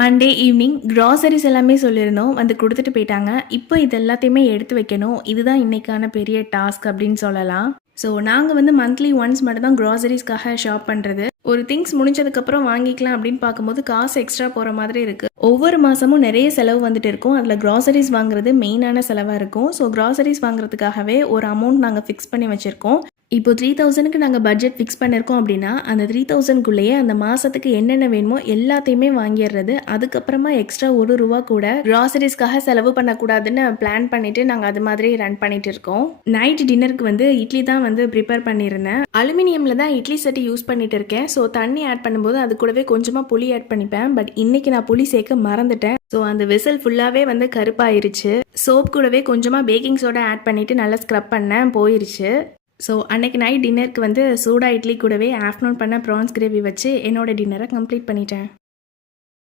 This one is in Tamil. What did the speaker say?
மண்டே ஈவினிங் கிராசரிஸ் எல்லாமே சொல்லியிருந்தோம். வந்து குடுத்துட்டு போயிட்டாங்க. இப்போ இது எல்லாத்தையுமே எடுத்து வைக்கணும். இதுதான் இன்னைக்கான பெரிய டாஸ்க் அப்படின்னு சொல்லலாம். ஸோ நாங்க வந்து மந்த்லி ஒன்ஸ் மட்டும் தான் கிராசரிஸ்க்காக ஷாப் பண்றது. ஒரு திங்ஸ் முடிஞ்சதுக்கப்புறம் வாங்கிக்கலாம் அப்படின்னு பார்க்கும்போது காசு எக்ஸ்ட்ரா போற மாதிரி இருக்கு. ஒவ்வொரு மாசமும் நிறைய செலவு வந்துட்டு இருக்கும். அதுல கிராசரிஸ் வாங்குறது மெயினான செலவா இருக்கும். ஸோ கிராசரிஸ் வாங்குறதுக்காகவே ஒரு அமௌண்ட் நாங்க ஃபிக்ஸ் பண்ணி வச்சிருக்கோம். இப்போ 3000க்கு நாங்கள் பட்ஜெட் ஃபிக்ஸ் பண்ணியிருக்கோம் அப்படின்னா அந்த 3000க்குள்ளேயே அந்த மாதத்துக்கு என்னென்ன வேணுமோ எல்லாத்தையுமே வாங்கிடுறது. அதுக்கப்புறமா எக்ஸ்ட்ரா ரூபா கூட கிராசரிஸ்க்காக செலவு பண்ணக்கூடாதுன்னு பிளான் பண்ணிட்டு நாங்கள் அது மாதிரி ரன் பண்ணிட்டு இருக்கோம். நைட் டின்னருக்கு வந்து இட்லி தான் வந்து ப்ரிப்பேர் பண்ணியிருந்தேன். அலுமினியமில் தான் இட்லி சட்டி யூஸ் பண்ணிட்டு இருக்கேன். ஸோ தண்ணி ஆட் பண்ணும்போது அது கூடவே கொஞ்சமாக புளி ஆட் பண்ணிப்பேன். பட் இன்னைக்கு நான் புளி சேர்க்க மறந்துட்டேன். ஸோ அந்த விசில் ஃபுல்லாகவே வந்து கருப்பாயிருச்சு. சோப் கூடவே கொஞ்சமாக பேக்கிங் சோடா ஆட் பண்ணிட்டு நல்லா ஸ்க்ரப் பண்ணேன், போயிருச்சு. ஸோ அன்னைக்கு நைட் டின்னருக்கு வந்து சூடா இட்லி கூடவே ஆஃப்டர்நூன் பண்ண ப்ரான்ஸ் கிரேவி வச்சு என்னோட டின்னரை கம்ப்ளீட் பண்ணிட்டேன்.